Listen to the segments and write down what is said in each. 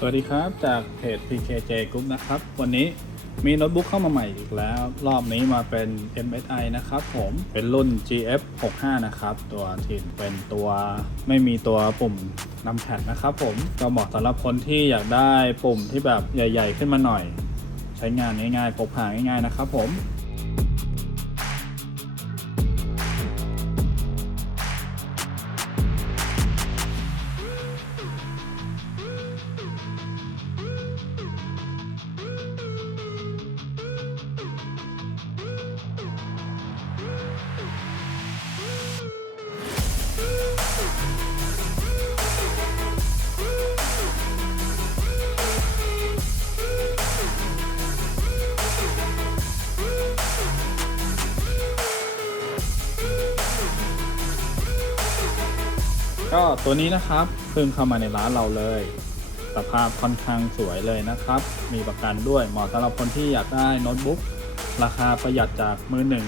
สวัสดีครับจากเพจ PKJ Group นะครับ วันนี้มีโน้ตบุ๊กเข้ามาใหม่อีกแล้ว รอบนี้มาเป็น MSI นะครับผมเป็นรุ่น GF 65นะครับ ตัวถิ่นเป็นตัวไม่มีตัวปุ่มนำแพดนะครับผมก็เหมาะสำหรับคนที่อยากได้ปุ่มที่แบบใหญ่ ๆ ขึ้นมาหน่อย ใช้งานง่ายๆพกพาง่ายๆนะครับผม ก็ตัวนี้นะครับเพิ่งเข้ามาในร้านเราเลย สภาพค่อนข้างสวยเลยนะครับ มีประกันด้วยเหมาะสำหรับคนที่อยากได้โน้ตบุ๊กราคาประหยัดจากมือหนึ่ง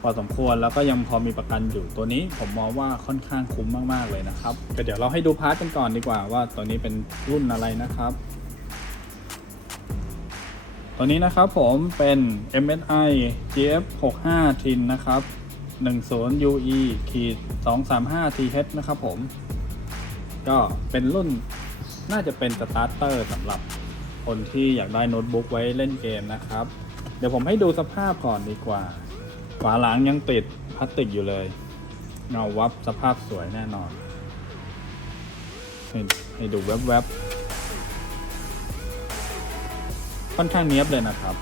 พอสมควรแล้วก็ยังพอมีประกันอยู่ตัวนี้ผมมองว่าค่อนข้างคุ้มมากๆเลยนะครับก็เดี๋ยวเราให้ดูพาร์ทกันก่อนดีกว่าว่าตัวนี้เป็นรุ่นอะไรนะครับ ตัวนี้นะครับผมเป็น MSI GF 65 Tin นะครับ 10 UE ขีด235 TH นะครับผม ก็เป็นรุ่นน่าจะเป็นสตาร์เตอร์สำหรับคนที่อยากได้โน้ตบุ๊กไว้เล่นเกมนะครับ เดี๋ยวผมให้ดูสภาพก่อนดีกว่า ฝาหลังยังติดพลาสติกอยู่เลย เงาวับสภาพสวยแน่นอน ให้ให้ดูแวบๆค่อนข้างเนี้ยบเลยนะครับ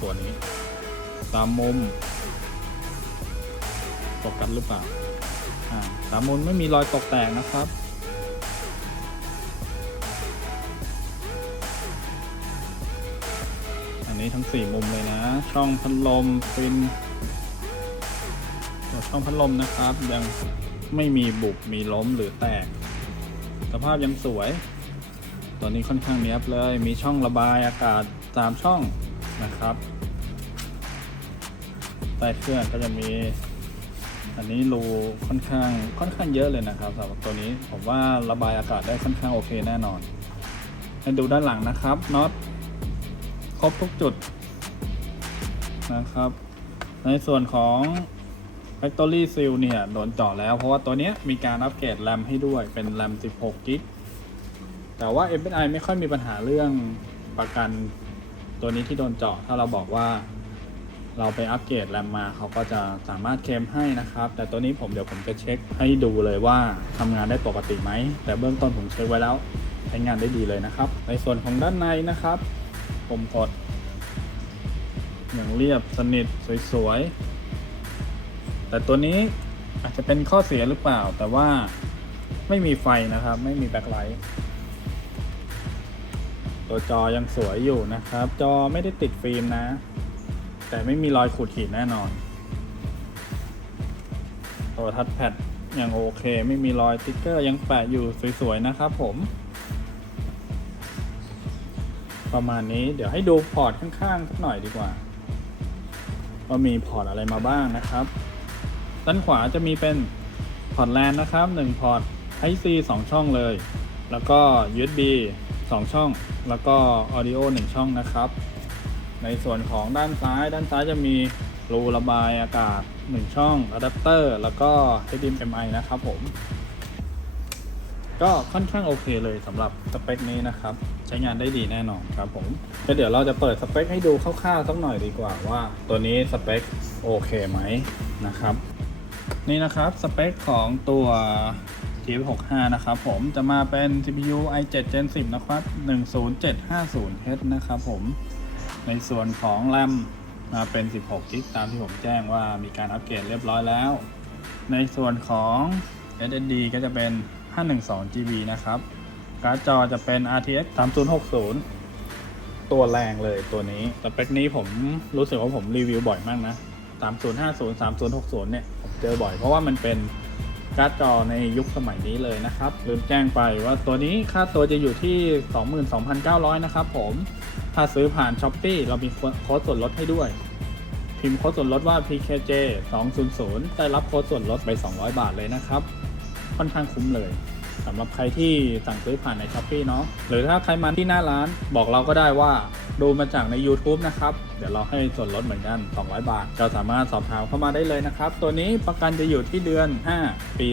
ตัวนี้ ตามมุม โฟกัสหรือเปล่าอ่ามมุมไม่มีรอยตกแตกนะครับ อันนี้ทั้งสี่มุมเลยนะ ช่องพัดลมฟินช่องพัดลมนะครับ ยังไม่มีบุบมีล้มหรือแตก สภาพยังสวย ตัวนี้ค่อนข้างเนี้ยบเลย มีช่องระบายอากาศสามช่องนะครับใต้เครื่องก็จะมี อันนี้รูค่อนข้างค่อนข้างเยอะเลยนะครับสำหรับตัวนี้ผมว่าระบายอากาศได้ค่อนข้างโอเคแน่นอน ให้ดูด้านหลังนะครับน็อตครบทุกจุดนะครับ ในส่วนของ Factory Seal เนี่ยโดนเจาะแล้ว เพราะว่าตัวนี้มีการอัปเกรดแรมให้ด้วยเป็นแรม 16 กิกแต่ว่า MSI ไม่ค่อยมีปัญหาเรื่องประกันตัวนี้ที่โดนเจาะถ้าเราบอกว่า เราไปอัปเกรดแรมมาเขาก็จะสามารถเคลมให้นะครับ แต่ตัวนี้ผมเดี๋ยวผมจะเช็คให้ดูเลยว่าทำงานได้ปกติไหม แต่เบื้องต้นผมเช็คไว้แล้วใช้งานได้ดีเลยนะครับ ในส่วนของด้านในนะครับ ผมกด อย่างเรียบสนิทสวยๆ แต่ตัวนี้อาจจะเป็นข้อเสียหรือเปล่า แต่ว่าไม่มีไฟนะครับ ไม่มีแบ็คไลท์ตัวจอยังสวยอยู่นะครับ จอไม่ได้ติดฟิล์มนะ แต่ไม่มีรอยขูดขีดแน่นอนตัวทัชแพดยังโอเค ไม่มีรอยติ๊กเกอร์ยังแปะอยู่สวยๆนะครับผม ประมาณนี้เดี๋ยวให้ดูพอร์ตข้างๆสักหน่อยดีกว่า ว่ามีพอร์ตอะไรมาบ้างนะครับ ด้านขวาจะมีเป็นพอร์ตแลนนะครับ1พอร์ต Type C 2 ช่องเลย แล้วก็ USB 2 ช่อง แล้วก็ Audio 1 ช่องนะครับ ในส่วนของด้านซ้าย ด้านซ้ายจะมีรูระบายอากาศ 1 ช่องอะแดปเตอร์แล้วก็ HDMI นะครับผม ก็ค่อนข้างโอเคเลยสำหรับสเปคนี้นะครับ ใช้งานได้ดีแน่นอนครับผมก็เดี๋ยวเราจะเปิดสเปคให้ดูคร่าวๆสักหน่อยดีกว่าว่า ตัวนี้สเปคโอเคไหมนะครับนี่นะครับสเปคของตัว G65 นะครับผมจะมาเป็น CPU i7 Gen 10 นะครับ 10750H นะครับผม ในส่วนของ RAM มาเป็น 16 g b ตามที่ผมแจ้งว่ามีการอัปเกรดเรียบร้อยแล้ว ในส่วนของ SSD ก็จะเป็น 512 GB นะครับ การ์ดจอจะเป็น RTX 3060 ตัวแรงเลยตัวนี้ สเปคนี้ผมรู้สึกว่าผมรีวิวบ่อยมากนะ 3050 3060 เนี่ย ผมเจอบ่อยเพราะว่ามันเป็นการ์ดจอในยุคสมัยนี้เลยนะครับลืมแจ้งไปว่าตัวนี้ค่าตัวจะอยู่ที่ 22,900 นะครับผม ถ้าซื้อผ่าน s h อ p e e เรามีโค้ดส่วนลดให้ด้วย พิมพ์โค้ดส่วนลดว่า PKJ 200ได้รับโค้ดส่วนลดไป 200 บาทเลยนะครับ ค่อนข้างคุ้มเลยสำหรับใครที่สั่งซื้อผ่านในช้อปปีเนาะหรือถ้าใครมาที่หน้าร้านบอกเราก็ได้ว่าดูมาจากใน YouTube นะครับ เดี๋ยวเราให้ส่วนลดเหมือนกัน 200 บาท ก็สามารถสอบถามเข้ามาได้เลยนะครับ ตัวนี้ประกันจะอยู่ที่เดือน 5 ปี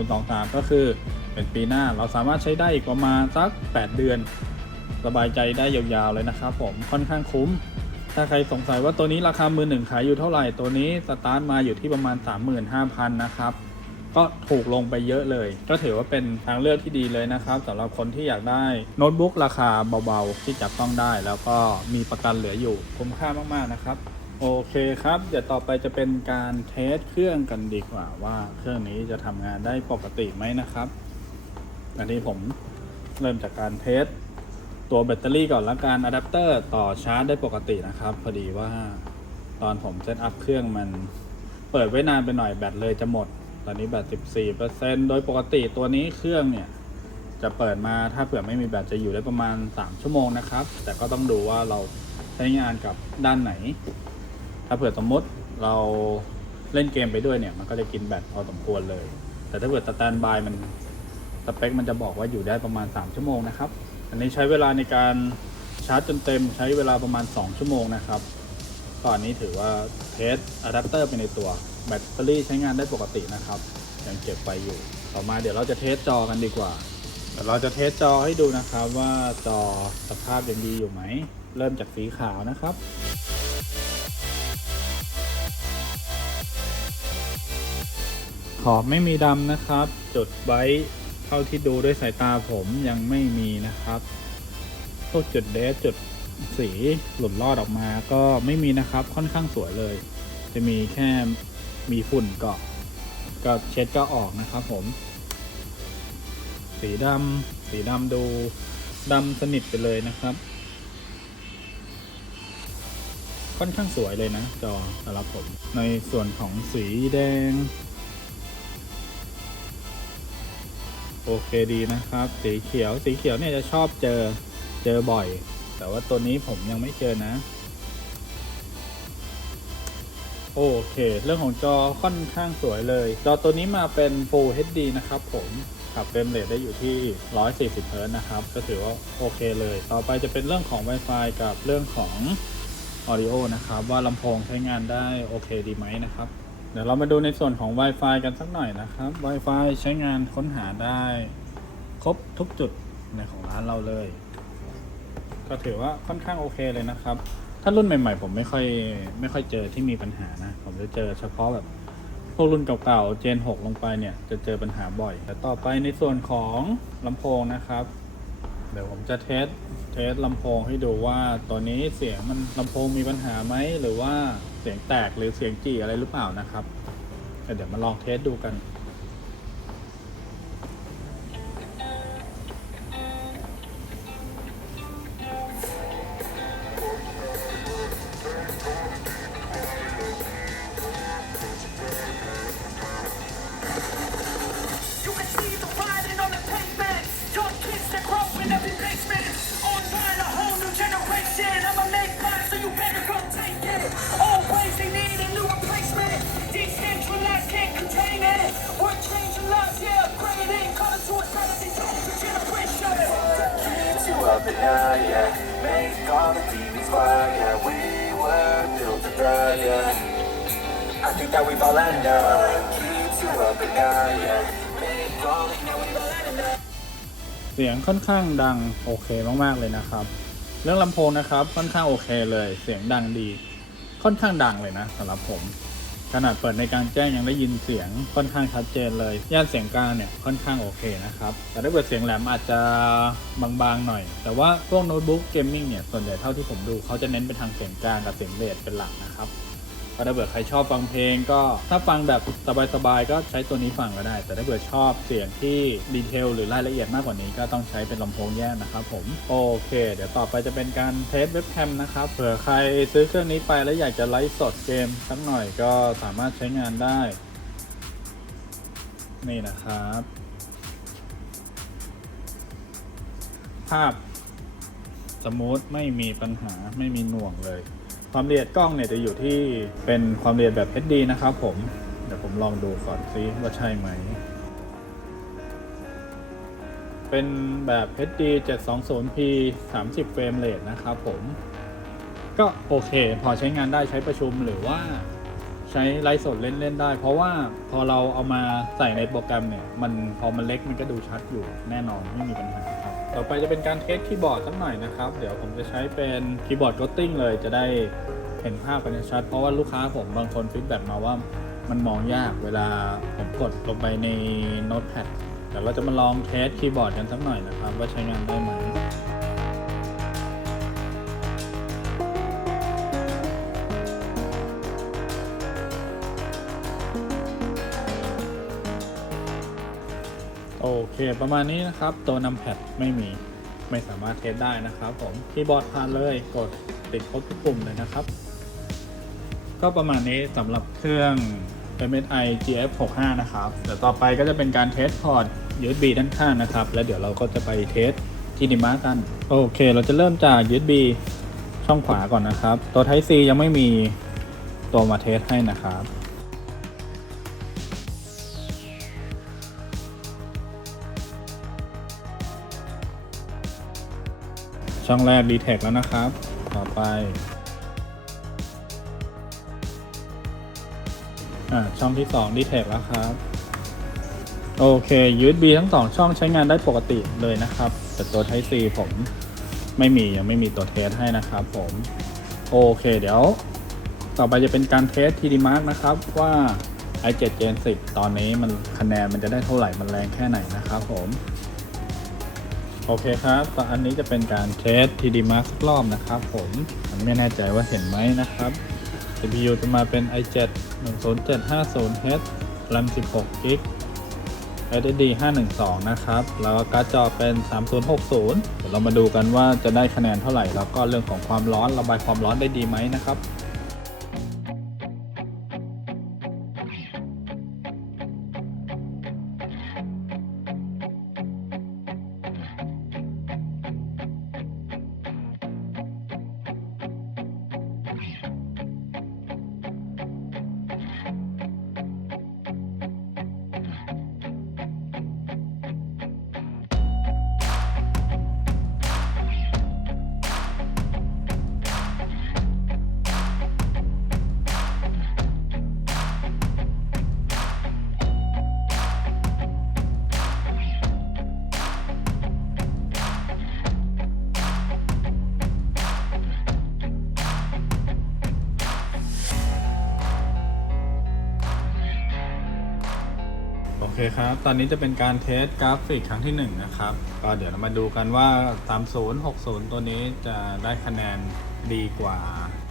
2023 ก็คือ เป็นปีหน้าเราสามารถใช้ได้อีกประมาณสัก 8 เดือน สบายใจได้ยาวๆเลยนะครับผมค่อนข้างคุ้ม ถ้าใครสงสัยว่าตัวนี้ราคามือหนึ่งขายอยู่เท่าไหร่ตัวนี้สตาร์ทมาอยู่ที่ประมาณ 35,000นะครับก็ถูกลงไปเยอะเลย ก็ถือว่าเป็นทางเลือกที่ดีเลยนะครับสำหรับคนที่อยากได้โน้ตบุ๊กราคาเบาๆ ที่จับต้องได้ แล้วก็มีประกันเหลืออยู่คุ้มค่ามากๆนะครับ โอเคครับ เดี๋ยวต่อไปจะเป็นการเทสเครื่องกันดีกว่าว่าเครื่องนี้จะทำงานได้ปกติไหมนะครับ อันนี้ผมเริ่มจากการเทส ตัวแบตเตอรี่ก่อนละกันอะแดปเตอร์ต่อชาร์จได้ปกตินะครับ พอดีว่าตอนผมเซตอัพเครื่องมันเปิดไว้นานไปหน่อยแบตเลยจะหมด ตอนนี้แบต 14%โดยปกติตัวนี้เครื่องเนี่ย จะเปิดมาถ้าเผื่อไม่มีแบตจะอยู่ได้ประมาณ 3 ชั่วโมงนะครับ แต่ก็ต้องดูว่าเราใช้งานกับด้านไหน ถ้าเผื่อสมมติเราเล่นเกมไปด้วยเนี่ย มันก็จะกินแบตพอสมควรเลย แต่ถ้าเผื่อสแตนบายมันสเปคมันจะบอกว่าอยู่ได้ประมาณ 3 ชั่วโมงนะครับ อันนี้ใช้เวลาในการชาร์จจนเต็มใช้เวลาประมาณ 2 ชั่วโมงนะครับตอนนี้ถือว่าเทสอะแดปเตอร์ไปในตัว แบตเตอรี่ใช้งานได้ปกตินะครับ ยังเก็บไว้อยู่ ต่อมาเดี๋ยวเราจะเทสจอกันดีกว่าเดี๋ยวเราจะเทสจอให้ดูนะครับว่าจอสภาพยังดีอยู่ไหม เริ่มจากสีขาวนะครับขอบไม่มีดำนะครับจุดไว้ เท่าที่ดูด้วยสายตาผมยังไม่มีนะครับพวกจุดเดสจุดสีหลุดลอดออกมาก็ไม่มีนะครับค่อนข้างสวยเลย จะมีแค่มีฝุ่นเกาะก็เช็ดก็ออกนะครับผม สีดำสีดำดูดำสนิทไปเลยนะครับ ค่อนข้างสวยเลยนะจอสำหรับผม ในส่วนของสีแดง โอเคดีนะครับ สีเขียวสีเขียวเนี่ยจะชอบเจอเจอบ่อย แต่ว่าตัวนี้ผมยังไม่เจอนะ โอเค เรื่องของจอค่อนข้างสวยเลย จอตัวนี้มาเป็น Full HD นะครับผมขับเฟรมเรทได้อยู่ที่ 140 เฮิร์นะครับ ก็ถือว่าโอเคเลย ต่อไปจะเป็นเรื่องของ Wi-Fi กับเรื่องของ Audio นะครับ ว่าลำโพงใช้งานได้โอเคดีไหมนะครับ ดี๋ยวเรามาดูในส่วนของ Wi-Fi กันสักหน่อยนะครับ Wi-Fi ใช้งานค้นหาได้ครบทุกจุดในของร้านเราเลย ก็ถือว่าค่อนข้างโอเคเลยนะครับ ถ้ารุ่นใหม่ ๆ ผมไม่ค่อยไม่ค่อยเจอที่มีปัญหานะ ผมจะเจอเฉพาะแบบพวกรุ่นเก่าๆเจน6ลงไปเนี่ยจะเจอปัญหาบ่อย แต่ต่อไปในส่วนของลำโพงนะครับ เดี๋ยวผมจะเทสเทสลำโพงให้ดูว่าตัวนี้เสียงมันลำโพงมีปัญหาไหมหรือว่า สียงแตกหรือเสียงจี่อะไรหรือเปล่านะครับเดี๋ยวมาลองเทสดูกัน ค่อนข้างดังโอเคมากๆเลยนะครับ เรื่องลำโพงนะครับค่อนข้างโอเคเลย เสียงดังดี ค่อนข้างดังเลยนะสำหรับผม ขนาดเปิดในกลางแจ้งยังได้ยินเสียงค่อนข้างชัดเจนเลยย่านเสียงกลางเนี่ยค่อนข้างโอเคนะครับแต่ถ้าเกิดเสียงแหลมอาจจะบางๆหน่อย แต่ว่าพวกโน้ตบุ๊กเกมมิ่งเนี่ยส่วนใหญ่เท่าที่ผมดูเขาจะเน้นไปทางเสียงกลางกับเสียงเบสเป็นหลักนะครับ ก็ถ้าเกิดใครชอบฟังเพลงก็ถ้าฟังแบบสบายๆก็ใช้ตัวนี้ฟังก็ได้ แต่ถ้าเกิดชอบเสียงที่ดีเทลหรือรายละเอียดมากกว่านี้ก็ต้องใช้เป็นลำโพงแยกนะครับผมโอเค เดี๋ยวต่อไปจะเป็นการเทสเว็บแคมนะครับเผื่อใครซื้อเครื่องนี้ไปแล้วอยากจะไลฟ์สดเกมสักหน่อยก็สามารถใช้งานได้ นี่นะครับ ภาพสมูทไม่มีปัญหาไม่มีหน่วงเลย ความละเอียดกล้องเนี่ยจะอยู่ที่เป็นความละเอียดแบบ HD นะครับผม เดี๋ยวผมลองดูก่อนซิว่าใช่ไหม เป็นแบบ HD 720p 30 เฟรมเรทนะครับผม ก็โอเค พอใช้งานได้ใช้ประชุมหรือว่าใช้ไลฟ์สดเล่นๆได้ เพราะว่าพอเราเอามาใส่ในโปรแกรมเนี่ย มันพอมันเล็กมันก็ดูชัดอยู่แน่นอนไม่มีปัญหา ต่อไปจะเป็นการเทสคีย์บอร์ดสักหน่อยนะครับ เดี๋ยวผมจะใช้เป็นคีย์บอร์ดก t ติ้งเลยจะได้เห็นภาพกันชัด เพราะว่าลูกค้าผมบางคนฟีดแบ็กมาว่ามันมองยากเวลาผมกดลงไปในโน้ตแพดเดี๋ยวเราจะมาลองเทสคีย์บอร์ดกันสักหน่อยนะครับ ว่าใช้งานได้ไหม คประมาณนี้นะครับ ตัวนำแพดไม่มีไม่สามารถเทสได้นะครับผมคีย์บอร์ดผ่านเลยกดติดครบทุกปุ่มเลยนะครับ ก็ประมาณนี้สำหรับเครื่อง MSI GF 65 นะครับเดี๋ยวต่อไปก็จะเป็นการเทสพอร์ต USB ด้านข้างนะครับ แล้วเดี๋ยวเราก็จะไปเทสที่ดิมากัน โอเค เราจะเริ่มจาก USB ช่องขวาก่อนนะครับ ตัว Type C ยังไม่มีตัวมาเทสให้นะครับ ช่องแรก d t แทแล้วนะครับ ต่อไปอ่าช่องที่2 d t แทแล้วครับ โอเค USB ทั้งสองช่องใช้งานได้ปกติเลยนะครับ แต่ตัว Type C ผมไม่มียังไม่มีตัวเทสให้นะครับผม โอเค เดี๋ยว ต่อไปจะเป็นการเทส TD Mark นะครับว่า i7 Gen 10 ตอนนี้มันคะแนนมันจะได้เท่าไหร่มันแรงแค่ไหนนะครับผม โอเคครับตอนอันนี้จะเป็นการเทส TD Mark สักรอบนะครับผมผมไม่แน่ใจว่าเห็นไหมนะครับ CPU จะมาเป็น i7 10750H RAM 16 g b SSD 512 นะครับ แล้วก็การ์ดจอเป็น 3060 เดี๋ยวเรามาดูกันว่าจะได้คะแนนเท่าไหร่ แล้วก็เรื่องของความร้อนระบายความร้อนได้ดีไหมนะครับ คครับ ตอนนี้จะเป็นการเทสกราฟิกครั้งที่1นะครับ ก็เดี๋ยวเรามาดูกันว่า 3060 ตัวนี้จะได้คะแนนดีกว่า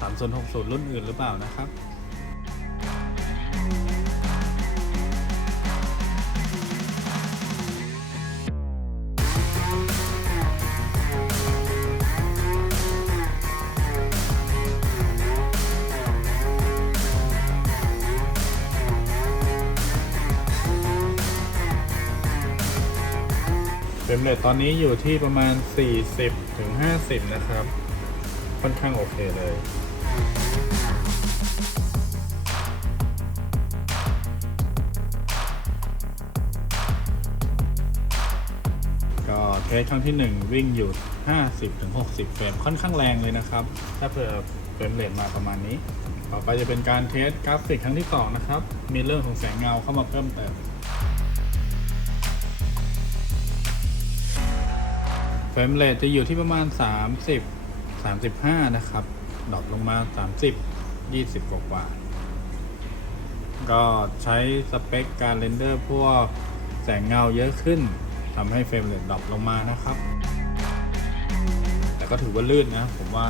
3060 รุ่นอื่นหรือเปล่านะครับ อนนี้อยู่ที่ประมาณ 40ถึง50 นะครับ ค่อนข้างโอเคเลยก็เทสครั้งที่ 1 วิ่งอยู่ 50ถึง60 เฟรมค่อนข้างแรงเลยนะครับ ถ้าเผื่อเฟรมเรทมาประมาณนี้ ต่อไปจะเป็นการเทสกราฟิกครั้งที่ 2 นะครับ มีเรื่องของแสงเงาเข้ามาเพิ่มเติม รมเรทจะอยู่ที่ประมาณ 30 35 นะครับดรอปลงมา 30 20 กว่ากว่า ก็ใช้สเปคการเรนเดอร์พวกแสงเงาเยอะขึ้นทำให้เฟรมเรทดรอปลงมานะครับ แต่ก็ถือว่าลื่นนะ ผมว่า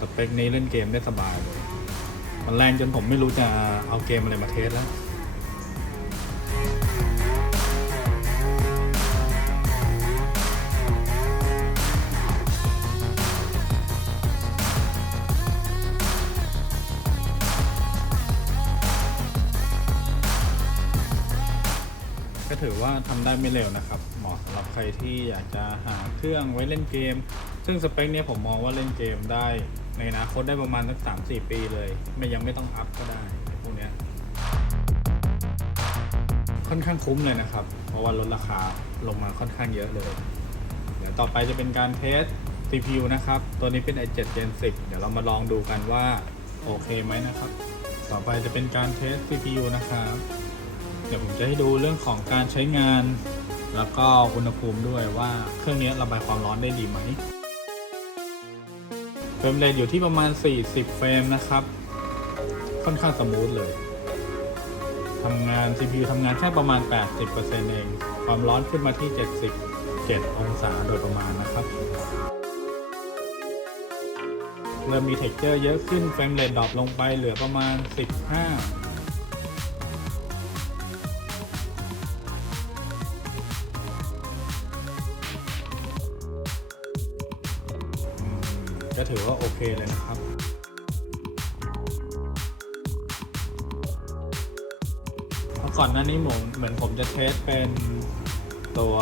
สเปคนี้เล่นเกมได้สบายเลย มันแรงจนผมไม่รู้จะเอาเกมอะไรมาเทสแล้ว ว่าทำได้ไม่เร็วนะครับ เหมาะสำหรับใครที่อยากจะหาเครื่องไว้เล่นเกม ซึ่งสเปคเนี้ยผมมองว่าเล่นเกมได้ในอนาคตได้ประมาณสักสามสี่ปีเลย ไม่ยังไม่ต้องอัพก็ได้พวกเนี้ยค่อนข้างคุ้มเลยนะครับ เพราะว่าลดราคาลงมาค่อนข้างเยอะเลย เดี๋ยวต่อไปจะเป็นการเทส CPU นะครับ ตัวนี้เป็น i7 Gen 10 เดี๋ยวเรามาลองดูกันว่า โอเคไหมนะครับ ต่อไปจะเป็นการเทส CPU นะครับ เดี๋ยวผมจะให้ดูเรื่องของการใช้งาน แล้วก็อุณหภูมิด้วยว่าเครื่องนี้ระบายความร้อนได้ดีไหมเฟรมเรทอยู่ที่ประมาณ 40 เฟรมนะครับ ค่อนข้างสมูทเลยทำงาน CPU ทำงานแค่ประมาณ 80%เอง ความร้อนขึ้นมาที่ 77 องศาโดยประมาณนะครับ เริ่มมีเท็กเจอร์เยอะขึ้น เฟรมเรทดรอปลงไปเหลือประมาณ 15 เคเลยนะครับก่อนหน้านี้ผมเหมือนผมจะเทสเป็นตัว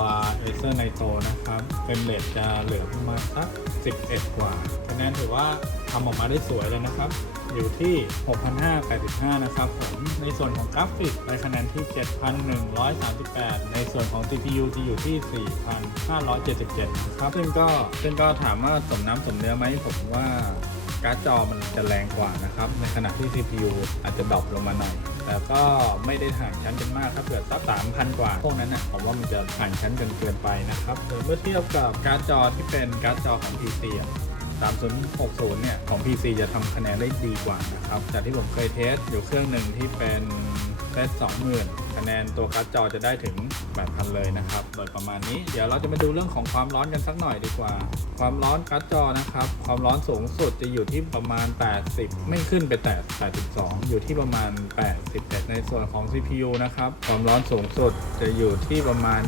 Acer Nitro นะครับเฟรมเรทจะเหลือประมาณสัก 11 กว่าคะแนนถือว่าทำออกมาได้สวยเลยนะครับ อยู่ที่ 6,585 นะครับผม ในส่วนของกราฟิกได้คะแนนที่ 7,138 ในส่วนของ CPU จะอยู่ที่ 4,577 นะครับ ซึ่งก็ซึ่งก็ถามว่าสมน้ำสมเนื้อไหมผมว่าการ์ดจอมันจะแรงกว่านะครับ ในขณะที่ CPU อาจจะดรอปลงมาหน่อย แต่ก็ไม่ได้ห่างชั้นกันมาก ถ้าเกิดสัก3,000กว่า พวกนั้นนะผมว่ามันจะห่างชั้นกันเกินไปนะครับเมื่อเทียบกับการ์ดจอที่เป็นการ์ดจอของ PC อะ 3060 เนี่ย ของ PC จะทำคะแนนได้ดีกว่านะครับ จากที่ผมเคยเทสอยู่เครื่องหนึ่งที่เป็นเทส20,000 คะแนนตัวการ์ดจอจะได้ถึง 8,000 เลยนะครับ โดยประมาณนี้ เดี๋ยวเราจะมาดูเรื่องของความร้อนกันสักหน่อยดีกว่า ความร้อนการ์ดจอนะครับ ความร้อนสูงสุดจะอยู่ที่ประมาณ 80 ไม่ขึ้นไปแต่82 อยู่ที่ประมาณ 81 ในส่วนของ CPU นะครับ ความร้อนสูงสุดจะอยู่ที่ประมาณ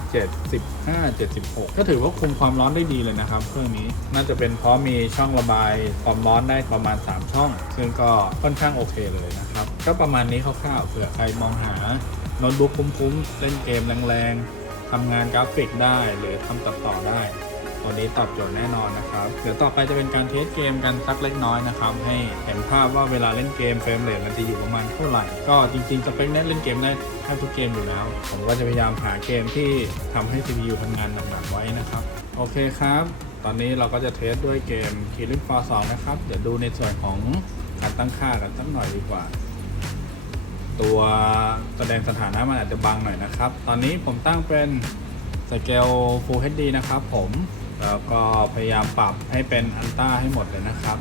75 76 ก็ถือว่าคุมความร้อนได้ดีเลยนะครับเครื่องนี้ น่าจะเป็นเพราะมีช่องระบายความร้อนได้ประมาณ 3 ช่อง ซึ่งก็ค่อนข้างโอเคเลยนะครับ ก็ประมาณนี้คร่าวๆเผื่อใครมองหา โน้ตบุ๊กคุ้มๆ เล่นเกมแรงๆทำงานกราฟิกได้หรือทำตัดต่อได้ ตัวนี้ตอบโจทย์แน่นอนนะครับ เดี๋ยวต่อไปจะเป็นการเทสเกมกันสักเล็กน้อยนะครับ ให้เห็นภาพว่าเวลาเล่นเกมเฟรมเรทมันจะอยู่ประมาณเท่าไหร่ ก็จริงๆสเปคเน็ตเล่นเกมได้แทบทุกเกมอยู่แล้ว ผมก็จะพยายามหาเกมที่ทำให้ CPU ทำงานหนักๆไว้นะครับ โอเคครับ ตอนนี้เราก็จะเทสด้วยเกม Killing Floor 2นะครับ เดี๋ยวดูในส่วนของการตั้งค่ากันสักหน่อยดีกว่า ตัวแสดงสถานะมันอาจจะบังหน่อยนะครับ ตอนนี้ผมตั้งเป็นสเกล Full HD นะครับผม แล้วก็พยายามปรับให้เป็นอันต้าให้หมดเลยนะครับ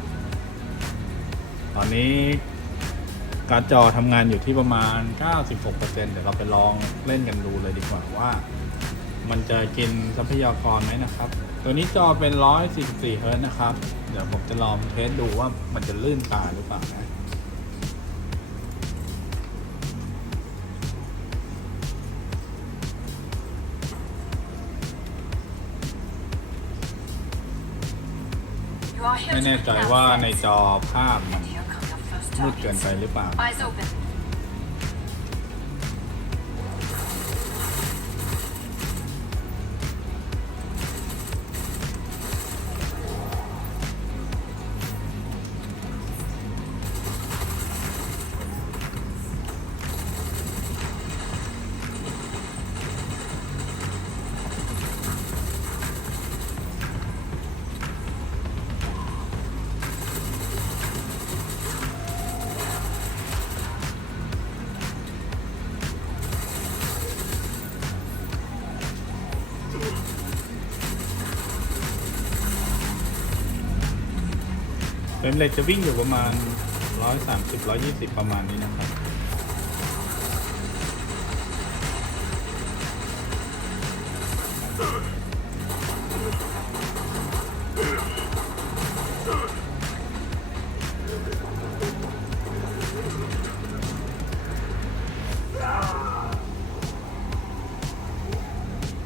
ตอนนี้การ์ดจอทำงานอยู่ที่ประมาณ 96%เดี๋ยวเราไปลองเล่นกันดูเลยดีกว่าว่า มันจะกินทรัพยากรไหมนะครับ ตัวนี้จอเป็น 144เฮิร์ตซ์นะครับ เดี๋ยวผมจะลองเทสดูว่ามันจะลื่นตาหรือเปล่านะ ไม่แน่ใจว่าในจอภาพมันมืดเกินไปหรือเปล่า เฟรมเรทจะวิ่งอยู่ประมาณ 130 120 ประมาณนี้นะครับ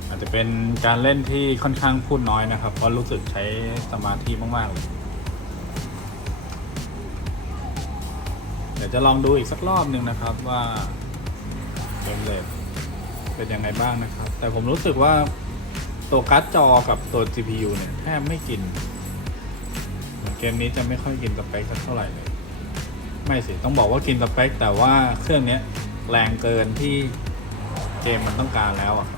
อาจจะเป็นการเล่นที่ค่อนข้างพูดน้อยนะครับ เพราะรู้สึกใช้สมาธิมาก ๆ เลย จะลองดูอีกสักรอบหนึ่งนะครับว่าเฟรมเรทเป็นยังไงบ้างนะครับ แต่ผมรู้สึกว่าตัวการ์ดจอกับตัว GPU เนี่ยแทบไม่กินเกมนี้จะไม่ค่อยกินสเปคสักเท่าไหร่เลยไม่สิ ต้องบอกว่ากินสเปคแต่ว่าเครื่องเนี้ยแรงเกินที่เกมมันต้องการแล้วอะ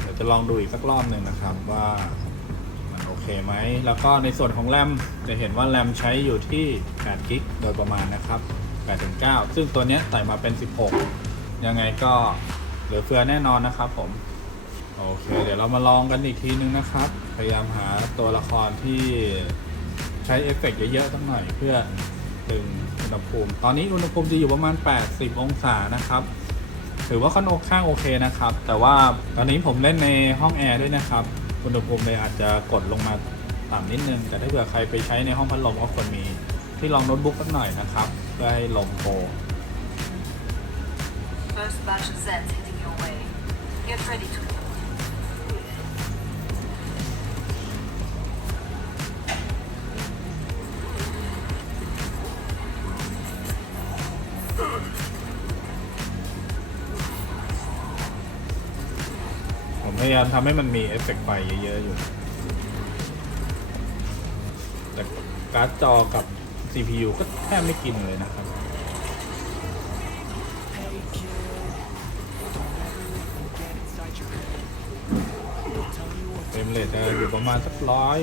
เดี๋ยวจะลองดูอีกสักรอบหนึ่งนะครับว่า เคไหม แล้วก็ในส่วนของแรมจะเห็นว่าแรมใช้อยู่ที่8กิกโดยประมาณนะครับ8ถึง9ซึ่งตัวนี้ใส่มาเป็น 16 ยังไงก็เหลือเฟือแน่นอนนะครับผม โอเค เดี๋ยวเรามาลองกันอีกทีนึงนะครับ พยายามหาตัวละครที่ใช้เอฟเฟกต์เยอะๆสักหน่อยเพื่อดึงอุณหภูมิ ตอนนี้อุณหภูมิจะอยู่ประมาณ 80 องศานะครับ ถือว่าค่อนข้างโอเคนะครับ แต่ว่าตอนนี้ผมเล่นในห้องแอร์ด้วยนะครับ อุณหภูมิเลยอาจจะกดลงมาต่ำนิดนึง แต่ถ้าเผื่อใครไปใช้ในห้องพัดลมก็ควรมีที่รองโน้ตบุ๊กสักหน่อยนะครับเพื่อให้ลมโฟ First batch of Z's heading your way. Get ready to ายามทำให้มันมีเอฟเฟกต์ไฟเยอะๆอยู่ แต่การ์ดจอกับ CPU ก็แทบไม่กินเลยนะครับ เฟรมเรทจะอยู่ประมาณสักร้อย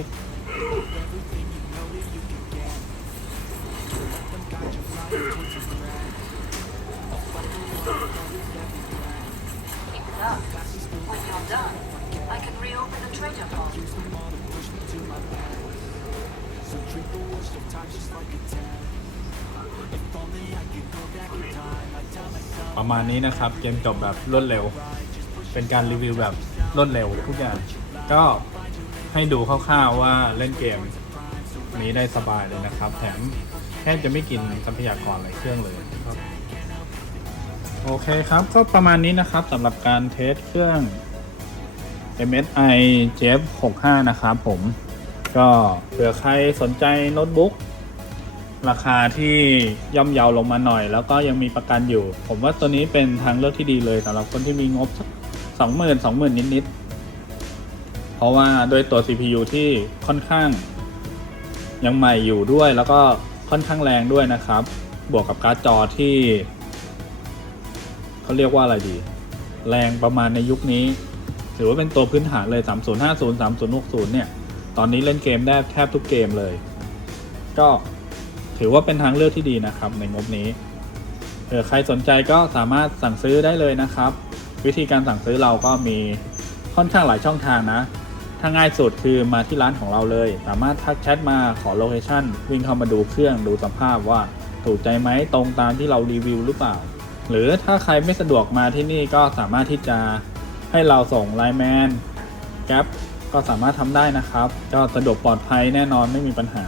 Keep it up. When you're done, I can reopen the treasure vault. ประมาณนี้นะครับ เกมจบแบบรวดเร็ว เป็นการรีวิวแบบรวดเร็วทุกอย่าง ก็ให้ดูคร่าวๆว่าเล่นเกมนี้ได้สบายเลยนะครับ แถมแทบจะไม่กินทรัพยากรอะไรเครื่องเลยครับ โอเคครับ ก็ประมาณนี้นะครับสำหรับการเทสเครื่อง MSI JF65 นะครับผม ก็เผื่อใครสนใจโน้ตบุ๊กราคาที่ย่อมเยาลงมาหน่อย แล้วก็ยังมีประกันอยู่ ผมว่าตัวนี้เป็นทางเลือกที่ดีเลยสำหรับคนที่มีงบสักสองหมื่นสองหมื่นนิดๆ เพราะว่าด้วยตัว CPU ที่ค่อนข้าง ยังใหม่อยู่ด้วย แล้วก็ค่อนข้างแรงด้วยนะครับ บวกกับการ์ดจอที่ เขาเรียกว่าอะไรดี แรงประมาณในยุคนี้ ถือว่าเป็นตัวพื้นฐานเลย 3050 3060 เนี่ย ตอนนี้เล่นเกมได้แทบทุกเกมเลย ก็ถือว่าเป็นทางเลือกที่ดีนะครับในงบนี้เผื่อใครสนใจก็สามารถสั่งซื้อได้เลยนะครับ วิธีการสั่งซื้อเราก็มีค่อนข้างหลายช่องทางนะถ้าง่ายสุดคือมาที่ร้านของเราเลย สามารถทักแชทมาขอโลเคชั่นวิ่งเข้ามาดูเครื่องดูสภาพว่าถูกใจไหมตรงตามที่เรารีวิวหรือเปล่า หรือถ้าใครไม่สะดวกมาที่นี่ก็สามารถที่จะให้เราส่งไลน์แมนแก๊ปก็สามารถทำได้นะครับ ก็สะดวกปลอดภัยแน่นอนไม่มีปัญหา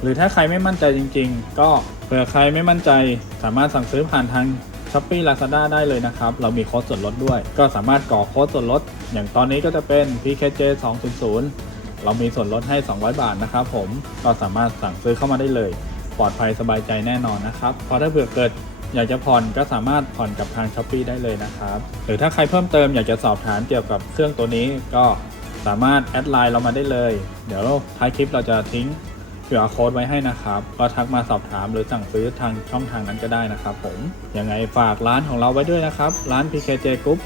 หรือถ้าใครไม่มั่นใจจริง ๆ ก็เผื่อใครไม่มั่นใจ สามารถสั่งซื้อผ่านทาง s h อ p e e Lazada ได้เลยนะครับ เรามีโค้ดส่วนลดด้วย ก็สามารถกรอกโค้ดส่วนลด อย่างตอนนี้ก็จะเป็น PKJ 200เรามีส่วนลดให้ 200 บาทนะครับผมก็สามารถสั่งซื้อเข้ามาได้เลย ปลอดภัยสบายใจแน่นอนนะครับเพราะถ้าเผื่อเกิด อยากจะผ่อนก็สามารถผ่อนกับทาง s h อ p e e ได้เลยนะครับ หรือถ้าใครเพิ่มเติมอยากจะสอบถามเกี่ยวกับเครื่องตัวนี้ก็สามารถแอดไลน์เรามาได้เลย เดี๋ยวท้ายคลิปเราจะทิ้ง QR code ไว้ให้นะครับ ก็ทักมาสอบถามหรือสั่งซื้อทางช่องทางนั้นก็ได้นะครับผม ยังไงฝากร้านของเราไว้ด้วยนะครับ ร้าน PKJ Group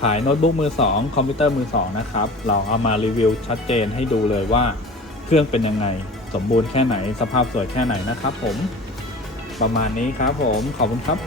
ขายโน้ตบุ๊กมือ 2 คอมพิวเตอร์มือ 2 นะครับ เราเอามารีวิวชัดเจนให้ดูเลยว่า เครื่องเป็นยังไง สมบูรณ์แค่ไหน สภาพสวยแค่ไหนนะครับผม ประมาณนี้ครับผมขอบคุณครับ